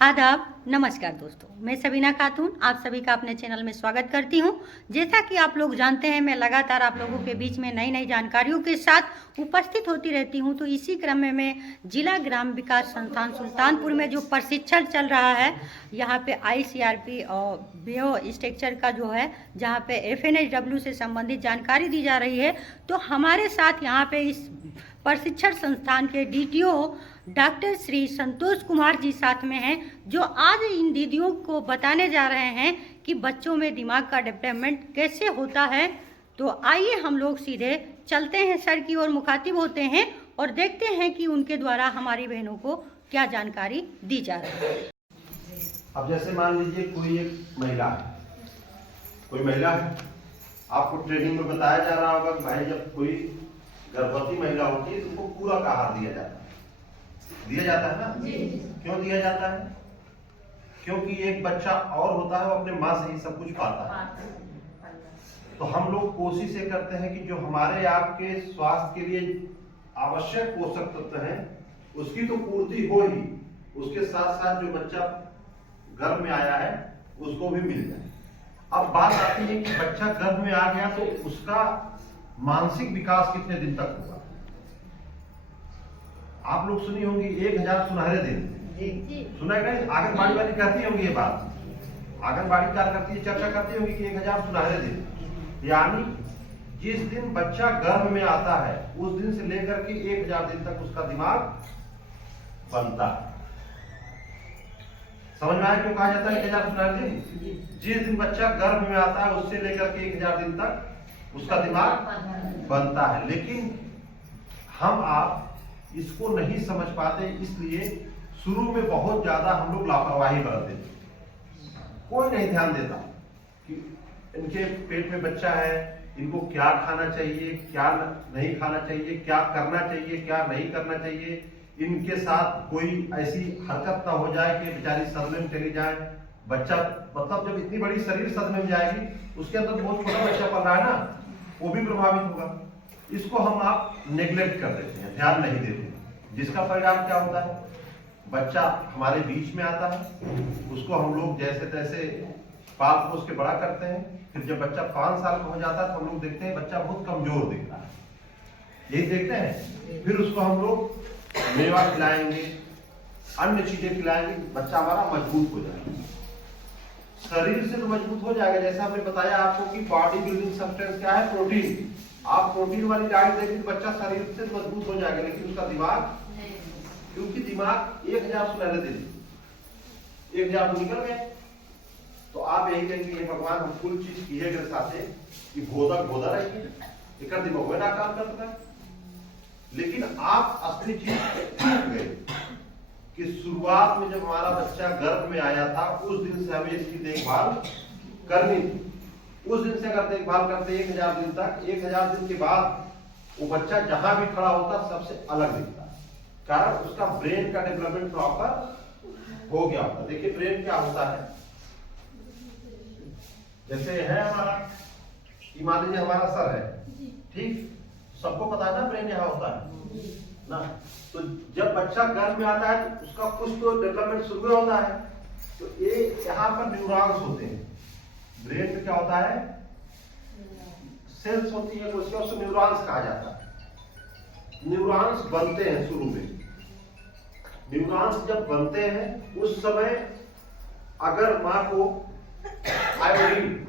आदाब, नमस्कार दोस्तों, मैं सबीना खातून आप सभी का अपने चैनल में स्वागत करती हूं। जैसा कि आप लोग जानते हैं, मैं लगातार आप लोगों के बीच में नई नई जानकारियों के साथ उपस्थित होती रहती हूं। तो इसी क्रम में मैं जिला ग्राम विकास संस्थान सुल्तानपुर में जो प्रशिक्षण चल रहा है, यहाँ पे ICRP और बायो स्ट्रक्चर का जो है, जहाँ पे FNSW से संबंधित जानकारी दी जा रही है। तो हमारे साथ यहाँ पे इस प्रशिक्षण संस्थान के DTO डॉक्टर श्री संतोष कुमार जी साथ में हैं, जो आज इन दीदियों को बताने जा रहे हैं कि बच्चों में दिमाग का डेवलपमेंट कैसे होता है। तो आइए हम लोग सीधे चलते हैं सर की ओर, मुखातिब होते हैं और देखते हैं कि उनके द्वारा हमारी बहनों को क्या जानकारी दी जा रही है। अब जैसे मान लीजिए कोई एक महिला है, आपको ट्रेनिंग में बताया जा रहा होगा कि भाई जब कोई गर्भवती महिला होती है तो उनको पूरक आहार दिया जाता है ना जी। क्यों दिया जाता है? क्योंकि एक बच्चा और होता है वो अपने माँ से ही सब कुछ पाता है। तो हम लोग कोशिश ये करते हैं कि जो हमारे आपके स्वास्थ्य के लिए आवश्यक पोषक तत्व हैं उसकी तो पूर्ति हो ही, उसके साथ साथ जो बच्चा गर्भ में आया है उसको भी मिल जाए। अब बात आती है कि बच्चा गर्भ में आ गया तो उसका मानसिक विकास कितने दिन तक होगा? आप लोग सुनी होंगी 1000 सुनहरे दिन। सुना है क्या? आंगनबाड़ी वाली कहती होंगी ये बात, आंगनबाड़ी कार्यकर्ती चर्चा करती होंगी कि 1000 सुनहरे दिन, यानी जिस दिन बच्चा गर्भ में आता है उस दिन से लेकर के 1000 दिन तक उसका दिमाग बनता है। समझ में आया क्यों कहा जाता है 1000 सुनहरे दिन? जिस दिन बच्चा गर्भ में आता है उससे लेकर के 1000 दिन तक उसका दिमाग बनता है। लेकिन हम आप इसको नहीं समझ पाते, इसलिए शुरू में बहुत ज्यादा हम लोग लापरवाही बरतते, कोई नहीं ध्यान देता कि इनके पेट में बच्चा है, इनको क्या खाना चाहिए, क्या नहीं खाना चाहिए, क्या करना चाहिए, क्या नहीं करना चाहिए, इनके साथ कोई ऐसी हरकत ना हो जाए कि बेचारी सदमे में चली जाए। बच्चा मतलब जब इतनी बड़ी शरीर सदमे में जाएगी, उसके अंदर बहुत छोटा बच्चा पल रहा है ना, वो भी प्रभावित होगा। इसको हम आप नेग्लेक्ट कर देते हैं, ध्यान नहीं देते, जिसका परिणाम क्या होता है? बच्चा हमारे बीच में आता है, उसको हम लोग जैसे तैसे पाल पोस के बड़ा करते हैं। फिर जब बच्चा 5 साल का हो जाता है तो हम लोग देखते हैं बच्चा बहुत कमजोर दिख रहा है, यही देखते हैं। फिर उसको हम लोग मेवा खिलाएंगे, अन्य चीजें खिलाएंगे, बच्चा हमारा मजबूत हो जाएगा। शरीर से तो मजबूत हो जाएगा, जैसा हमने बताया आपको कि बॉडी बिल्डिंग सब्सटेंस क्या है? प्रोटीन। आप प्रोटीन वाली डाइट देंगे तो बच्चा शरीर से मजबूत हो जाएगा, लेकिन उसका दिमाग, क्योंकि दिमाग 1000 सुनहरे दिन, 1000 तो निकल गए। तो आप यही कहेंगे भगवान हम कुल चीज किए गए साथे कि भोदा भोदा रहिए, एक दिमाग ना काम करता है। लेकिन आप असली चीज भूल गए कि शुरुआत में जब हमारा बच्चा गर्भ में आया था उस दिन से हमें इसकी देखभाल करनी थी। उस दिन से अगर देखभाल करते 1000 दिन तक, 1000 दिन के बाद वो बच्चा जहां भी खड़ा होता सबसे अलग दिखता, कारण उसका ब्रेन का डेवलपमेंट प्रॉपर हो गया होता। देखिए ब्रेन क्या होता है, जैसे है हमारा, मान लीजिए हमारा सर है, ठीक, सबको पता है ना ब्रेन यहाँ होता है ना। तो जब बच्चा गर्भ में आता है तो उसका कुछ तो डेवलपमेंट शुरू में होता है। तो ये यहाँ पर न्यूरॉन्स होते हैं, ब्रेन में क्या होता है? सेल्स होती है, उसको न्यूरॉन्स कहा जाता है। न्यूरॉन्स बनते हैं शुरू में। न्यूरॉन्स जब बनते हैं उस समय अगर माँ को आयोडीन,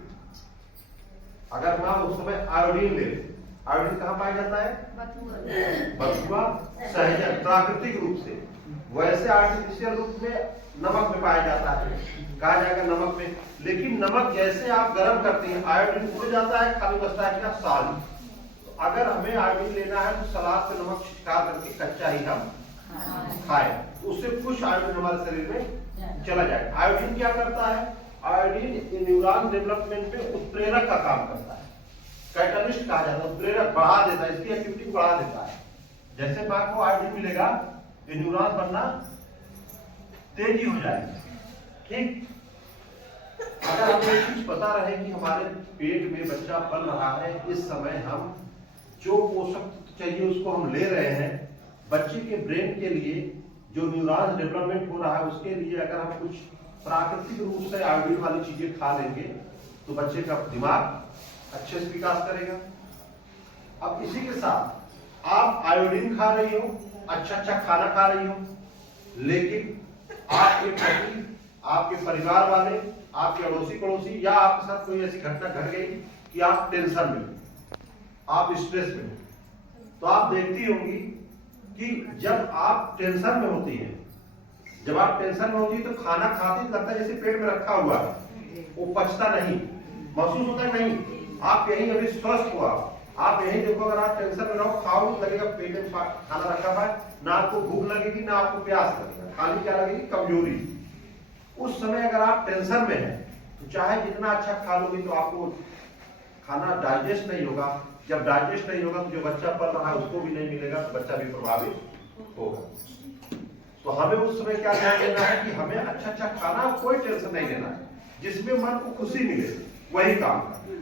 अगर माँ उस समय आयोडीन ले, आयोडीन कहाँ पाया जाता है? बथुआ, सहजन, प्राकृतिक रूप से। वैसे आर्टिफिशियल रूप में नमक में पाया जाता है, कहा जाएगा नमक में। लेकिन नमक जैसे आप गर्म करते हैं आयोडीन उड़ जाता है, खाली बचता है क्या? साल। तो अगर हमें आयोडीन लेना है तो सलाद पे नमक छिटका करके कच्चा ही हम खाएं, उससे कुछ आयोडीन हमारे शरीर में चला जाएगा। आयोडीन क्या करता है? आयोडीन न्यूरॉन डेवलपमेंट में उत्प्रेरक का काम करता है, कैटलिस्ट कहा जाता है, उत्प्रेरक बढ़ा देता है, इसकी एक्टिविटी बढ़ा देता है। जैसे मां को आयोडीन मिलेगा तो न्यूरॉन बनना तेजी हो जाएगी, ठीक। अगर हमें ये चीज पता रहे कि हमारे पेट में बच्चा पल रहा है, इस समय हम जो पोषक चाहिए उसको हम ले रहे हैं, बच्चे के ब्रेन के लिए जो न्यूरॉन्स डेवलपमेंट हो रहा है उसके लिए अगर हम कुछ प्राकृतिक रूप से आयोडीन वाली चीजें खा लेंगे तो बच्चे का दिमाग अच्छे से विकास करेगा। अब इसी के साथ आप आयोडीन खा रही हो, अच्छा खाना खा रही हो, लेकिन आपके पति, आपके परिवार वाले, आपके अड़ोसी पड़ोसी या आपके साथ कोई ऐसी घटना घट गई कि आप टेंशन में, आप स्ट्रेस में, तो आप देखती होंगी कि जब आप टेंशन में होती है, जब आप टेंशन में होती है तो खाना खाती लगता है जैसे पेट में रखा हुआ है, वो पचता नहीं, महसूस होता है नहीं। आप यही अभी स्वस्थ हो, आप यही देखो, अगर आप टेंशन में रहो, खाओ लगेगा पेट में खाना रखा हुआ है, ना आपको भूख लगेगी ना आपको प्यास लगेगा, खाली क्या लगेगी, कमजोरी। उस समय अगर आप टेंशन में है तो चाहे जितना अच्छा खा लोगी तो आपको खाना डाइजेस्ट नहीं होगा। जब डाइजेस्ट नहीं होगा तो जो बच्चा पल रहा है उसको भी नहीं मिलेगा, तो बच्चा भी प्रभावित होगा। तो हमें उस समय क्या ध्यान देना है कि हमें अच्छा खाना, कोई टेंशन नहीं लेना है, जिसमें मन को खुशी मिले वही काम करना,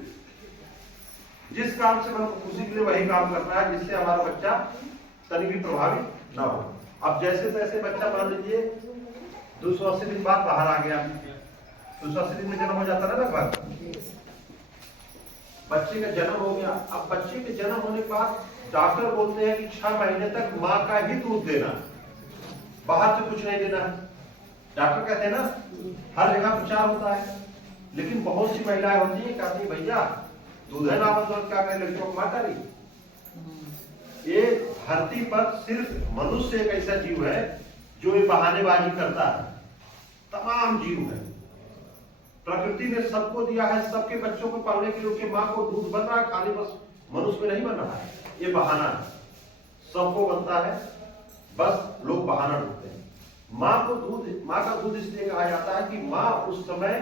जिस काम से मन को खुशी मिले वही काम करना है, जिससे हमारा बच्चा तनी भी प्रभावित ना हो। अब जैसे तैसे बच्चा मान लीजिए 280 दिन बाद बाहर आ गया, 280 दिन में जन्म हो जाता है ना लगभग, बच्चे का जन्म हो गया। अब बच्चे के जन्म होने के बाद डॉक्टर बोलते हैं कि 6 महीने तक माँ का ही दूध देना, बाहर से कुछ नहीं देना है। डॉक्टर कहते हैं ना, हर जगह प्रचार होता है, लेकिन बहुत सी महिलाएं होती है कहती है भैया दूध है ना, तो क्या करें, लड़कियों को मार डाली। ये धरती पर सिर्फ मनुष्य एक ऐसा जीव है जो ये बहानेबाजी करता है, तमाम जीव है। प्रकृति ने सबको दिया है, सबके बच्चों को पालने के लिए उनके माँ को दूध बन रहा है, खाली बस मनुष्य में नहीं बन रहा है, ये बहाना है, सबको बनता है, बस लोग बहाना ढूंढते हैं। माँ का दूध इसलिए कहा जाता है कि माँ उस समय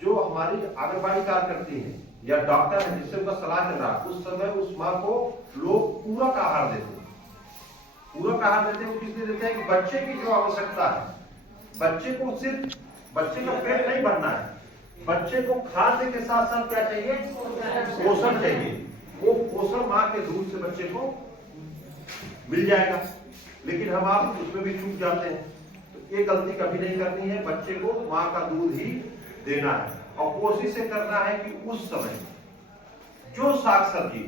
जो हमारी आंगनबाड़ी कार्य करती है या डॉक्टर है जिससे उनका सलाह चल रहा है, उस समय उस माँ को लोग पूरक आहार देते हैं। पूरक आहार देते हैं किसलिए देते हैं कि बच्चे की जो आवश्यकता है, बच्चे को सिर्फ बच्चे का पेट नहीं भरना है, बच्चे को खाद्य के साथ साथ क्या चाहिए, पोषण चाहिए। वो पोषण माँ के दूध से बच्चे को मिल जाएगा, लेकिन हम आप उसमें भी चूक जाते हैं। तो ये गलती कभी नहीं करनी है, बच्चे को माँ का दूध ही देना है और कोशिश से करना है कि उस समय जो साग सब्जी,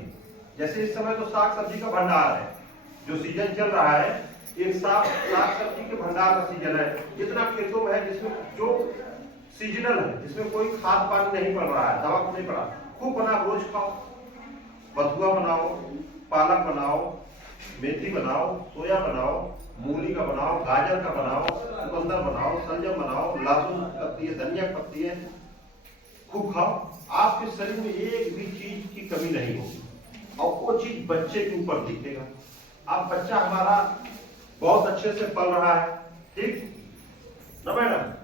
जैसे इस समय तो साग सब्जी का भंडार है, जो सीजन चल रहा है, एक साग सब्जी के भंडार का सीजन है, जितना खेतों में है जिसमें जो सीजनल है, जिसमें कोई खाद पानी नहीं पड़ रहा है, दवा नहीं पड़ा, खूब बना, रोज खाओ, बथुआ बनाओ, पालक बनाओ, मेथी बनाओ, सोया बनाओ, मूली का बनाओ, गाजर का बनाओ, चुकंदर बनाओ, सलजम बनाओ, लहसुन पत्ती है, धनिया पत्ती है, खूब खाओ। आपके शरीर में एक भी चीज की कमी नहीं होगी और वो चीज बच्चे के ऊपर दिखेगा। अब बच्चा हमारा बहुत अच्छे से पल रहा है, ठीक ना मैडम?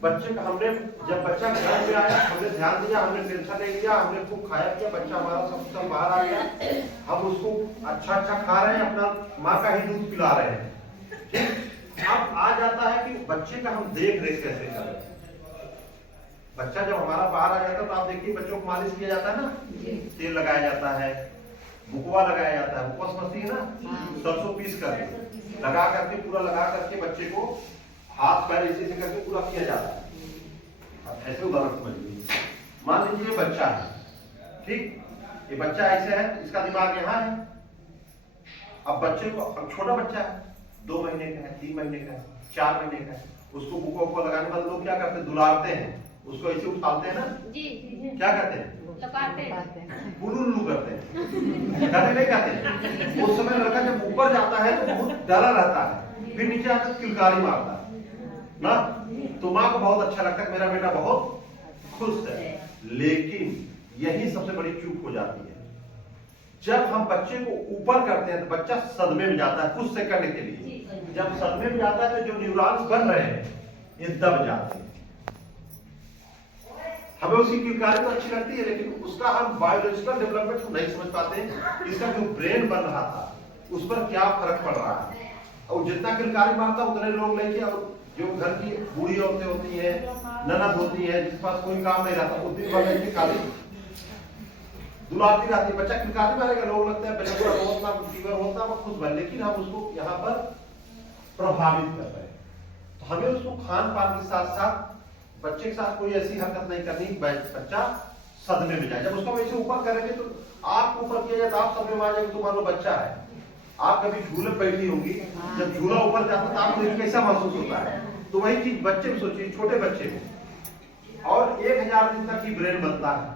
बच्चे का हमने जब बच्चा घर में आया, हमने ध्यान दिया, हमने टेंशन नहीं लिया, हमने खूब खाया पिया, बच्चा हमारा सब बाहर आ गया, हम उसको अच्छा खा रहे हैं, अपना माँ का ही दूध पिला रहे हैं, ठीक। अब आ जाता है कि बच्चे का हम देख रेख कैसे करें। बच्चा जब हमारा बाहर आ जाता है तो आप देखिए बच्चों को मालिश किया जाता है ना, तेल लगाया जाता है, बुकवा लगाया जाता है, बुकवा समझती है ना, सरसों पीस करके लगा करके पूरा लगा करके बच्चे को हाथ पैर ऐसे करके पूरा किया जाता है। ऐसे उदाहरण समझिए, मान लीजिए बच्चा है, ठीक, ये बच्चा ऐसे है, इसका दिमाग यहाँ है। अब बच्चे को, अब छोटा बच्चा है, 2 महीने का है, 3 महीने का है, 4 महीने का है, उसको बुकवा लगाने वाले लोग क्या करते हैं, दुलारते हैं, उसको ऐसे उठाते हैं ना, क्या कहते हैं, बुलुल्लू करते हैं, कहते नहीं कहते। उस समय लड़का जब ऊपर जाता है तो बहुत डरा रहता है, फिर नीचे आकर किलकारी मारता है ना, तो माँ को बहुत अच्छा लगता है मेरा बेटा बहुत खुश है। लेकिन यही सबसे बड़ी चूक हो जाती है, जब हम बच्चे को ऊपर करते हैं तो बच्चा सदमे में जाता है कुछ सेकंड के लिए। जब सदमे में जाता है तो जो न्यूरॉन्स बन रहे हैं ये दब जाते हैं। हमें उसकी किलकारी तो अच्छी लगती है, लेकिन उसका हम बायोलॉजिकल डेवलपमेंट को नहीं समझ पाते हैं, इसका जो ब्रेन बन रहा था उस पर क्या फर्क पड़ रहा है। और जितना किलकारी मारता उतने लोग लेके, और जो घर की बूढ़ी औरतें होती है, ननद होती है, जिसके पास कोई काम नहीं रहता, उस दिन भर लेके खाली दुलारती रहती है, बच्चा किलकारी मारेगा, लोग लगता है बच्चा रोता फीवर होता है खुश बन। लेकिन हम उसको यहाँ पर प्रभावित कर रहे हैं। तो हमें उसको खान पान के साथ साथ बच्चे के साथ कोई ऐसी हरकत नहीं करनी बच्चा सदमे में जाए। जब उसको वैसे ऊपर करेंगे तो आप ऊपर किया जाए तो आप सदमे में आ जाएंगे। तो मान लो बच्चा है, आप कभी झूले पर बैठी होंगी, जब झूला ऊपर जाता है तो आपको कैसा महसूस होता है। तो वही चीज बच्चे में सोचिए, छोटे बच्चे में। और 1000 दिन तक ही ब्रेन बनता है,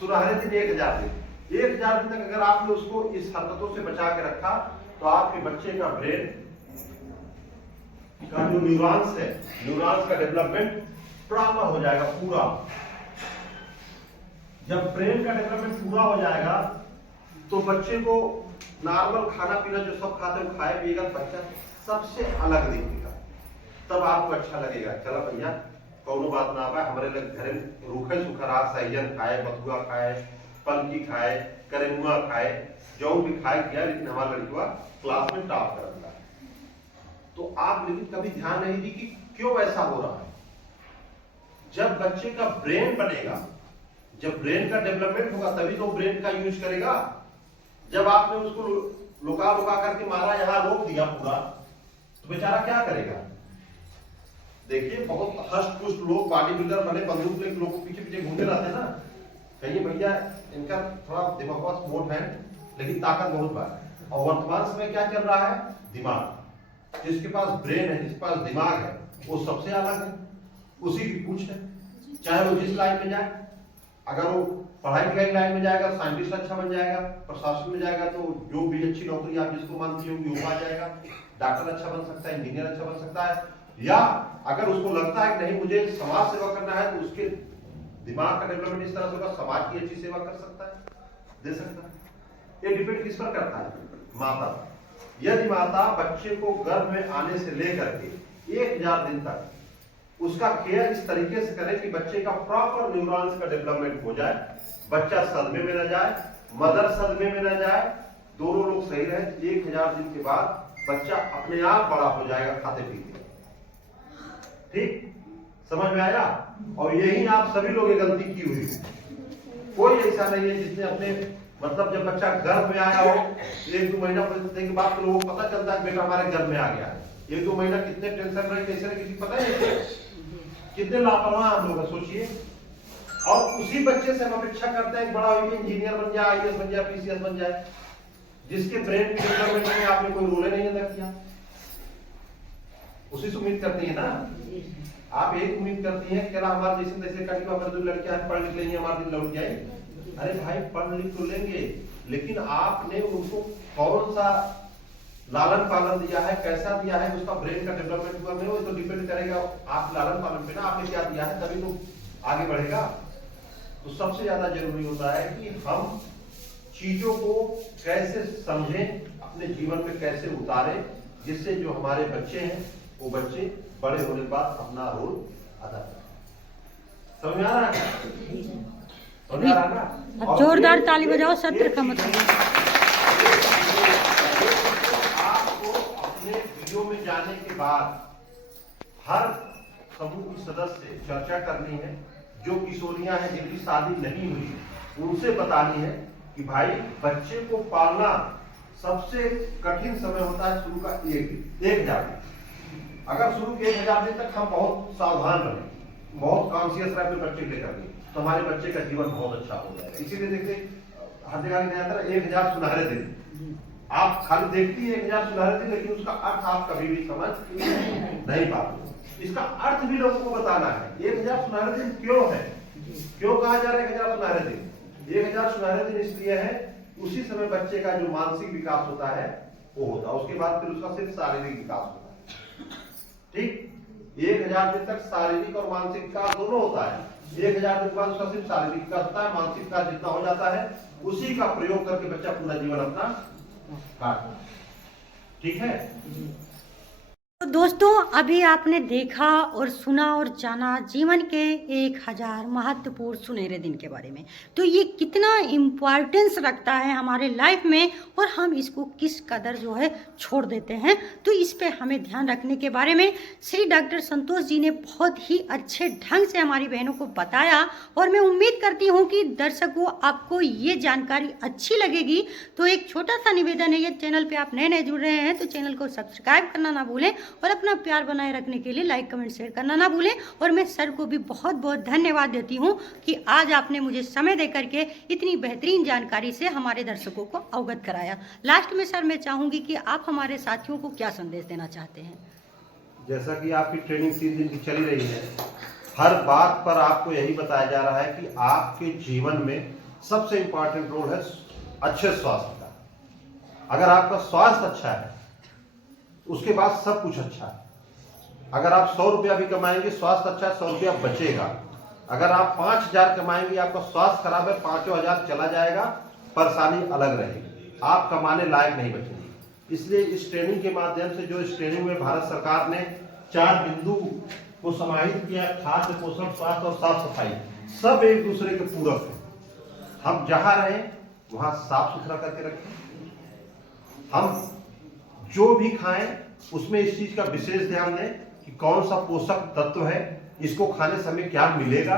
सुनहरे दिन 1000 दिन। 1000 दिन तक अगर आपने उसको इस हरकतों से बचा के रखा तो आपके बच्चे का ब्रेन का जो न्यूरॉन्स है, न्यूरॉन्स का डेवलपमेंट प्रॉपर हो जाएगा पूरा। जब ब्रेन का डेवलपमेंट पूरा हो जाएगा तो बच्चे को नॉर्मल खाना पीना जो सब खाते हैं खाए पिएगा, बच्चा सबसे अलग दिखेगा। तब आपको अच्छा लगेगा, चलो भैया कोनो बात ना आवे, हमारे लग घर में रूखे सुखरा सैजन खाए, बथुआ खाए, पलकी खाए, करेमुआ खाए, जो भी खाए किया, लेकिन हमारा लड़का क्लास में टॉप करता है। तो आप लेकिन कभी ध्यान नहीं दी कि क्यों ऐसा हो रहा है। जब बच्चे का ब्रेन बनेगा, जब ब्रेन का डेवलपमेंट होगा तभी तो ब्रेन का यूज करेगा। जब आपने उसको लुका लुका करके मारा, यहां रोक दिया पूरा, तो बेचारा क्या करेगा। देखिए बहुत हष्ट पुष्ट लोग बॉडी बिल्डर बने, बंदूक लेके लोगों पीछे पीछे घूमते रहते हैं ना, कहिए भैया इनका थोड़ा दिमाग मोट है लेकिन ताकत बहुत बार। और वर्तमान समय क्या चल रहा है, दिमाग। जिसके पास ब्रेन है, जिसके पास दिमाग है, वो सबसे अलग है, उसी की पूछ है। चाहे वो जिस लाइन में जाए, अगर वो पढ़ाई लिखाई लाइन में जाएगा साइंटिस्ट अच्छा बन जाएगा, प्रशासन में जाएगा तो जो भी अच्छी नौकरी आप जिसको मानती होंगी वो आ जाएगा, डॉक्टर अच्छा बन सकता है, इंजीनियर अच्छा बन सकता है। या अगर उसको लगता है कि नहीं मुझे समाज सेवा करना है तो उसके दिमाग का डेवलपमेंट इस तरह से होगा, समाज की अच्छी सेवा कर सकता है, दे सकता है। ये डिपेंड किस पर करता है, माता। यदि माता बच्चे को गर्भ में आने से लेकर के 1000 दिन तक उसका केयर इस तरीके से करे कि बच्चे का प्रॉपर न्यूरॉन्स का डेवलपमेंट हो जाए, बच्चा सदमे में न जाए, मदर सदमे में न जाए, दोनों लोग सही रहे, 1000 दिन के बाद बच्चा अपने आप बड़ा हो जाएगा खाते पीते। ठीक समझ में आया। और यही आप सभी लोग ये गलती की हुई, कोई ऐसा नहीं है जिसने अपने मतलब जब बच्चा गर्भ में आया हो 1-2 महीना के बाद तो लोगों को पता चलता है बेटा हमारे गर्भ में आ गया है। 1-2 महीना कितने टेंशन रहे कैसे रहे किसी पता नहीं, कितने लापरवाह हम लोग सोचिए। और उसी बच्चे से हम अपेक्षा करते हैं बड़ा होकर इंजीनियर बन जाए, IAS बन जाए, PCS बन जाए, जिसके ब्रेन के डेवलपमेंट में आपने कोई रोल नहीं अदा किया। उसी से उम्मीद करती है ना आप, एक उम्मीद करती हैं कि हमारे जैसे कटिवा कर दो लड़कियां पढ़ लिख लेंगे हमारे दिन लौट जाए। अरे भाई पढ़ लिख तो लेंगे, लेकिन आपने उनको कौन सा लालन पालन दिया है, कैसा दिया है, उसका ब्रेन का डेवलपमेंट हुआ नहीं, वो तो डिपेंड करेगा आप लालन पालन पे ना, आपने क्या दिया है तभी तो आगे बढ़ेगा। तो सबसे ज्यादा जरूरी होता है कि हम चीजों को कैसे समझें, अपने जीवन में कैसे उतारें, जिससे जो हमारे बच्चे हैं वो बच्चे बड़े होने के बाद अपना रोल अदा करें। समझ में आ रहा है? अब जोरदार ताली बजाओ, सत्र का मतलब आपको अपने वीडियो में जाने के बाद हर समूह की सदस्य से चर्चा करनी है। जो किशोरियां हैं जिनकी शादी नहीं हुई उनसे बतानी है कि भाई बच्चे को पालना सबसे कठिन समय होता है शुरू का 1000 दिन। अगर शुरू के 1000 दिन तक हम बहुत सावधान रहे, बहुत कॉन्शियस रहे अपने बच्चे के लेकर के, तो हमारे बच्चे का जीवन बहुत अच्छा हो जाएगा। इसीलिए देखते हर जगह नहीं आता 1000 सुनहरे दिन। आप खाली देखती है 1000 सुनहरे दिन, लेकिन उसका अर्थ आप कभी भी समझ नहीं पाते। इसका अर्थ भी लोगों को बताना है। 1000 सुनहरे दिन क्यों है, क्यों कहा जा रहा है 1000 सुनहरे दिन। 1000 सुनहरे दिन इसलिए है उसी समय बच्चे का जो मानसिक विकास होता है वो होता है, उसके बाद फिर उसका सिर्फ शारीरिक विकास होता है। ठीक 1000 दिन तक शारीरिक और मानसिक विकास दोनों होता है। 1000 दिन के बाद उसका सिर्फ शारीरिक विकास होता है, मानसिक विकास जितना हो जाता है उसी का प्रयोग करके बच्चा पूरा जीवन अपना काटता है। ठीक है। दोस्तों, अभी आपने देखा और सुना और जाना जीवन के 1000 महत्वपूर्ण सुनहरे दिन के बारे में। तो ये कितना इम्पोर्टेंस रखता है हमारे लाइफ में और हम इसको किस कदर जो है छोड़ देते हैं। तो इस पे हमें ध्यान रखने के बारे में श्री डॉक्टर संतोष जी ने बहुत ही अच्छे ढंग से हमारी बहनों को बताया और मैं उम्मीद करती हूँ कि दर्शकों आपको ये जानकारी अच्छी लगेगी। तो एक छोटा सा निवेदन है, ये चैनल पे आप नए नए जुड़ रहे हैं तो चैनल को सब्सक्राइब करना ना भूलें और अपना प्यार बनाए रखने के लिए लाइक कमेंट शेयर करना ना भूलें। और मैं सर को भी बहुत बहुत धन्यवाद देती हूँ कि आज आपने मुझे समय दे करके इतनी बेहतरीन जानकारी से हमारे दर्शकों को अवगत कराया। लास्ट में सर मैं चाहूँगी कि आप हमारे साथियों को क्या संदेश देना चाहते हैं। जैसा कि आपकी ट्रेनिंग 3 दिन की चली रही है, हर बात पर आपको यही बताया जा रहा है कि आपके जीवन में सबसे इम्पोर्टेंट रोल है अच्छे स्वास्थ्य का। अगर आपका स्वास्थ्य अच्छा है उसके बाद सब कुछ अच्छा है। अगर आप 100 रुपया भी कमाएंगे, स्वास्थ्य अच्छा है, 100 रुपया बचेगा। अगर आप 5000 कमाएंगे, आपका स्वास्थ्य खराब है, 5000 चला जाएगा, परेशानी अलग रहेगी, आप कमाने लायक नहीं बचेंगे। इसलिए इस ट्रेनिंग के माध्यम से, जो इस ट्रेनिंग में भारत सरकार ने 4 बिंदु को समाहित किया, खाद्य, पोषण, स्वास्थ्य और साफ सफाई, सब एक दूसरे के पूरक है। हम जहां रहें वहां साफ सुथरा करके रखें। हम जो भी खाएं उसमें इस चीज का विशेष ध्यान दें कि कौन सा पोषक तत्व है, इसको खाने समय क्या मिलेगा,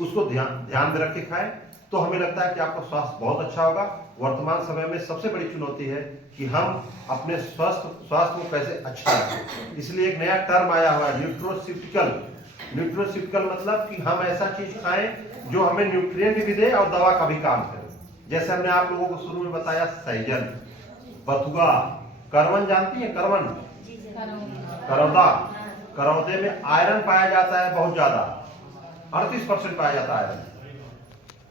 उसको ध्यान में रख के खाएं। तो हमें लगता है कि आपका स्वास्थ्य बहुत अच्छा होगा। वर्तमान समय में सबसे बड़ी चुनौती है कि हम अपने स्वास्थ्य को कैसे अच्छा रखें। इसलिए एक नया टर्म आया हुआ है, न्यूट्रोसिटिकल। न्यूट्रोसिटिकल मतलब कि हम ऐसा चीज खाएं जो हमें न्यूट्रिएंट भी दे और दवा का भी काम करे। जैसे हमने आप लोगों को शुरू में बताया, सहजन, बथुआ, करवन, जानती है करवन, करौदा, करौदे में आयरन पाया जाता है बहुत ज्यादा, 38% पाया जाता है आयरन।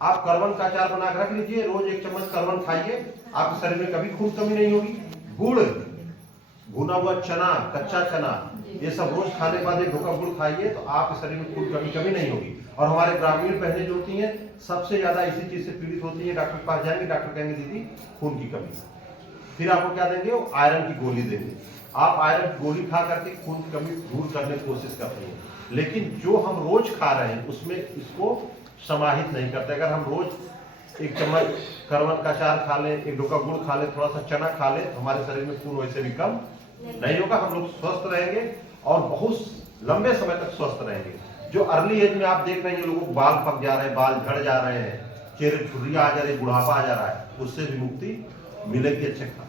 आप करवन का अचार बना कर रख लीजिए, रोज 1 चम्मच करवन खाइए, आपके शरीर में कभी खून कमी नहीं होगी। गुड़, भुना हुआ चना, कच्चा चना, ये सब रोज खाने के बाद 1 ढोका गुड़ खाइए तो आपके शरीर में खून कमी नहीं होगी। और हमारे ग्रामीण बहनें जो होती हैं सबसे ज्यादा इसी चीज से पीड़ित होती है। डॉक्टर के पास जाएंगे, डॉक्टर कहेंगे दीदी खून की कमी, फिर आपको क्या देंगे, वो आयरन की गोली देंगे। आप आयरन की गोली खा करके खून की कमी दूर करने की कोशिश करते हैं, लेकिन जो हम रोज खा रहे हैं उसमें इसको समाहित नहीं करते। अगर हम रोज 1 चम्मच करवन का अचार खा लें, 1 ढोका गुड़ खा लें, थोड़ा सा चना खा लें, तो हमारे शरीर में खून वैसे भी कम नहीं होगा। हम लोग स्वस्थ रहेंगे और बहुत लंबे समय तक स्वस्थ रहेंगे। जो अर्ली एज में आप देख रहे हैं लोगों को बाल पक जा रहे हैं, बाल झड़ जा रहे हैं, चेहरे छुर्रियां आ जा रही है, बुढ़ापा आ जा रहा है, उससे भी मुक्ति मिलेगी अच्छे खाने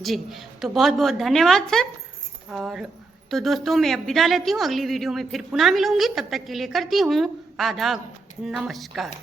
जी। तो बहुत बहुत धन्यवाद सर। और तो दोस्तों मैं अब विदा लेती हूँ, अगली वीडियो में फिर पुनः मिलूंगी, तब तक के लिए करती हूँ आदाब, नमस्कार।